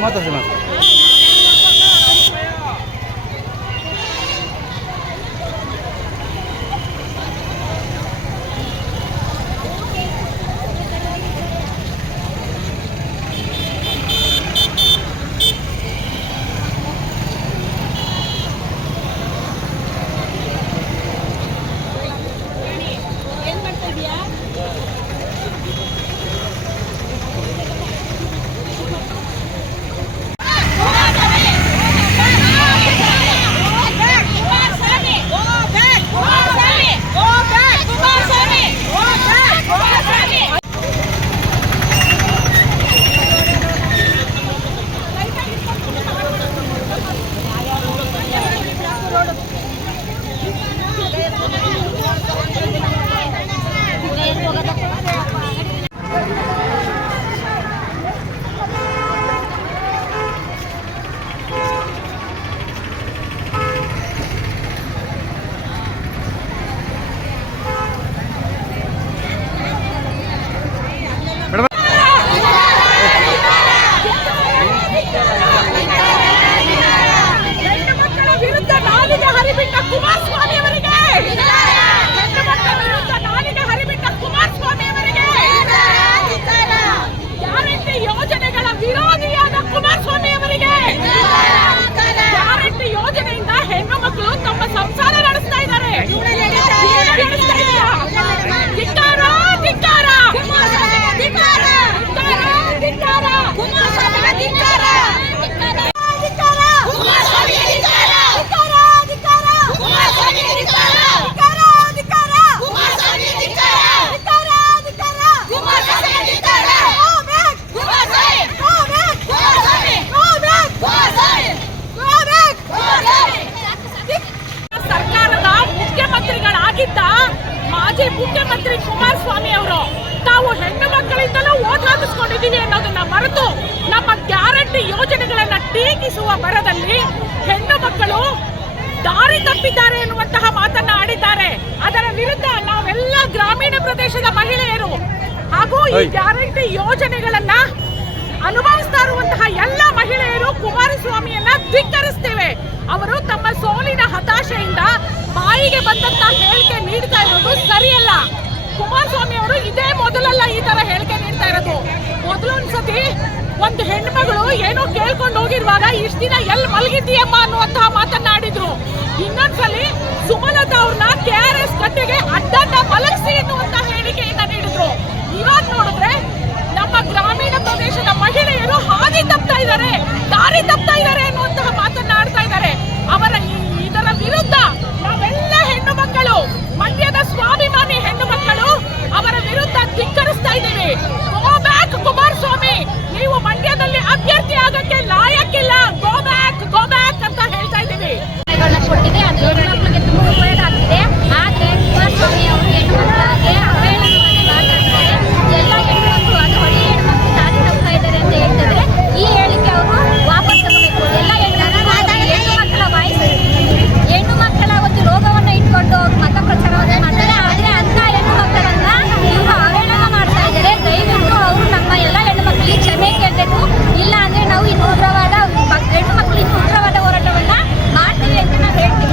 ಮಾತಾಡ್ತೀನಿ. ಮಾಜಿ ಮುಖ್ಯಮಂತ್ರಿ ಕುಮಾರಸ್ವಾಮಿ ಅವರು ತಾವು ಹೆಣ್ಣು ಮಕ್ಕಳಿಂದಲೂ ಓಟ್ ಹಾಕಿಸ್ಕೊಂಡಿದ್ದೀವಿ ಅನ್ನೋದನ್ನ ಮರೆತು ನಮ್ಮ ಗ್ಯಾರಂಟಿ ಯೋಜನೆಗಳನ್ನ ಟೀಕಿಸುವ ಭರದಲ್ಲಿ ಹೆಣ್ಣು ಮಕ್ಕಳು ದಾರಿ ತಪ್ಪಿದ್ದಾರೆ ಎನ್ನುವಂತಹ ಮಾತನ್ನ ಆಡಿದ್ದಾರೆ. ಅದರ ವಿರುದ್ಧ ನಾವೆಲ್ಲ ಗ್ರಾಮೀಣ ಪ್ರದೇಶದ ಮಹಿಳೆಯರು ಹಾಗೂ ಈ ಗ್ಯಾರಂಟಿ ಯೋಜನೆಗಳನ್ನ ಅನುಭವಿಸ್ತಾ ಇರುವಂತಹ ಎಲ್ಲ ಮಹಿಳೆಯರು ಕುಮಾರಸ್ವಾಮಿಯನ್ನ ಧಿಕ್ಕರಿಸ್ತೇವೆ. ಅವರು ತಮ್ಮ ಸೋಲಿನ ಹತಾಶೆಯಿಂದ ಬಾಯಿಗೆ ಬಂದಂತ ಹೇಳಿಕೆ ನೀಡ್ತಾ ಇರೋದು ಸರಿಯಲ್ಲ. ಕುಮಾರಸ್ವಾಮಿ ಅವರು ಇದೇ ಮೊದಲಲ್ಲ ಈ ತರ ಹೇಳಿಕೆ ನೀಡ್ತಾ ಇರೋದು. ಮೊದಲೊಂದ್ಸತಿ ಒಂದು ಹೆಣ್ಮಗಳು ಏನೋ ಕೇಳ್ಕೊಂಡು ಹೋಗಿರುವಾಗ ಇಷ್ಟ ದಿನ ಎಲ್ಲಿ ಮಲಗಿದ್ದೀಯಮ್ಮ ಅನ್ನುವಂತಹ ಮಾತನ್ನಾಡಿದ್ರು. ಇನ್ನೊಂದ್ಸಲಿ ಸುಮಲತಾ ಅವ್ರನ್ನ KRS ಕಟ್ಟೆಗೆ ಅಡ್ಡಡ್ಡ ಮಲಗಿಸಿ ಎನ್ನುವಂತಹ ಹೇಳಿಕೆಯನ್ನ ನೀಡಿದ್ರು. ಇವಾಗ ನೋಡಿದ್ರೆ ನಮ್ಮ ಗ್ರಾಮೀಣ ಪ್ರದೇಶದ ಮಹಿಳೆಯರು ಹಾದಿ ತಪ್ತಾ ಇದ್ದಾರೆ, ದಾರಿ ತಪ್ತಾ ಇದ್ದಾರೆ ಅನ್ನುವಂತಹ ಮಾತನ್ನ ಆಡ್ತಾ ಇದ್ದಾರೆ. ಅವರ ಇದರ ವಿರುದ್ಧ ನಾವೆಲ್ಲ ಹೆಣ್ಣು ಮಕ್ಕಳು, ಮಂಡ್ಯದ ಸ್ವಾಭಿಮಾನಿ ಹೆಣ್ಣು ಮಕ್ಕಳು ಅವರ ವಿರುದ್ಧ ಧಿಕ್ಕರಿಸ್ತಾ ಇದ್ದೀವಿ. ಗೋ ಬ್ಯಾಕ್ ಕುಮಾರಸ್ವಾಮಿ, ನೀವು ಮಂಡ್ಯದಲ್ಲಿ ಅಭ್ಯರ್ಥಿ ಆಗಕ್ಕೆ ಲಾಯಕ್ಕಿಲ್ಲ, ಗೋ ಬ್ಯಾಕ್ ಅಂತ ಹೇಳ್ತಾ ಇದ್ದೀವಿ. ಕೊಟ್ಟಿದೆ, ಅದು ಹೆಣ್ಣುಮಕ್ಕಳಿಗೆ ತುಂಬಾ ಉಪಯೋಗ ಆಗ್ತಿದೆ. ಆದ್ರೆ ಕುಮಾರಸ್ವಾಮಿ ಅವರು ಹೆಣ್ಣುಮಕ್ಕಳಿಗೆ ಅವಹೇಳನವಾಗಿ ಮಾತಾಡ್ತಾರೆ. ಎಲ್ಲ ಹೆಣ್ಣುಮಕ್ಕಳು, ಅದು ಹಳ್ಳಿ ಹೆಣ್ಣುಮಕ್ಕಳು ದಾರಿ ತಪ್ತಾ ಇದ್ದಾರೆ ಅಂತ ಹೇಳ್ತಿದ್ರೆ ಈ ಹೇಳಿಕೆ ಅವರು ವಾಪಸ್ ತಗೋಬೇಕು. ಎಲ್ಲ ಹೆಣ್ಣುಮಕ್ಕಳ ವಾಯ್ಸ್, ಹೆಣ್ಣು ಮಕ್ಕಳ ಒಂದು ರೋಗವನ್ನ ಇಟ್ಕೊಂಡು ಅವರು ಮತ ಪ್ರಚಾರವನ್ನ ಮಾಡ್ತಾರೆ. ಆದ್ರೆ ಅಂತ ಹೆಣ್ಣು ಮಕ್ಕಳನ್ನ ಇವರು ಅವಹೇಳನ ಮಾಡ್ತಾ ಇದ್ದಾರೆ. ದಯವಿಟ್ಟು ಅವರು ನಮ್ಮ ಎಲ್ಲ ಹೆಣ್ಣು ಮಕ್ಕಳಿಗೆ ಕ್ಷಮೆ ಕೇಳಬೇಕು. ಇಲ್ಲ ಅಂದ್ರೆ ನಾವು ಇನ್ನು ಉಗ್ರವಾದ ಹೆಣ್ಣು ಮಕ್ಕಳು ಇನ್ನು ಉಗ್ರವಾದ ಹೋರಾಟವನ್ನ ಮಾಡ್ತೀವಿ ಅಂತ ನಾವು ಹೇಳ್ತೀವಿ.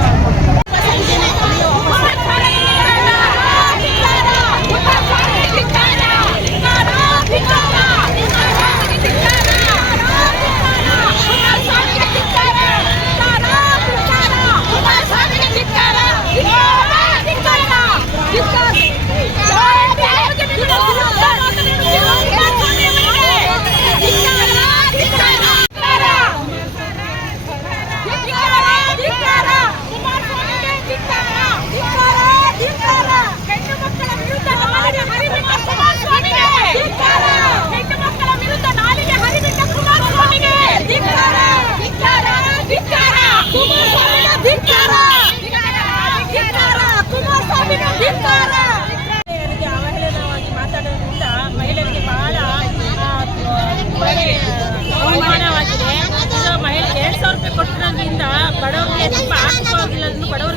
ಅವಹೇಳನವಾಗಿ ಮಾತಾಡೋದ್ರಿಂದ ಮಹಿಳೆಯರಿಗೆ ಬಹಳ ಅವಮಾನವಾಗಿದೆ. ಇದು ಮಹಿಳೆಗೆ 2,000 ರೂಪಾಯಿ ಕೊಟ್ಟಿರೋದ್ರಿಂದ ಬಡವರಿಗೆ ತುಂಬ ಆರ್ಥಿಕವಾಗಿಲ್ಲ, ಬಡವ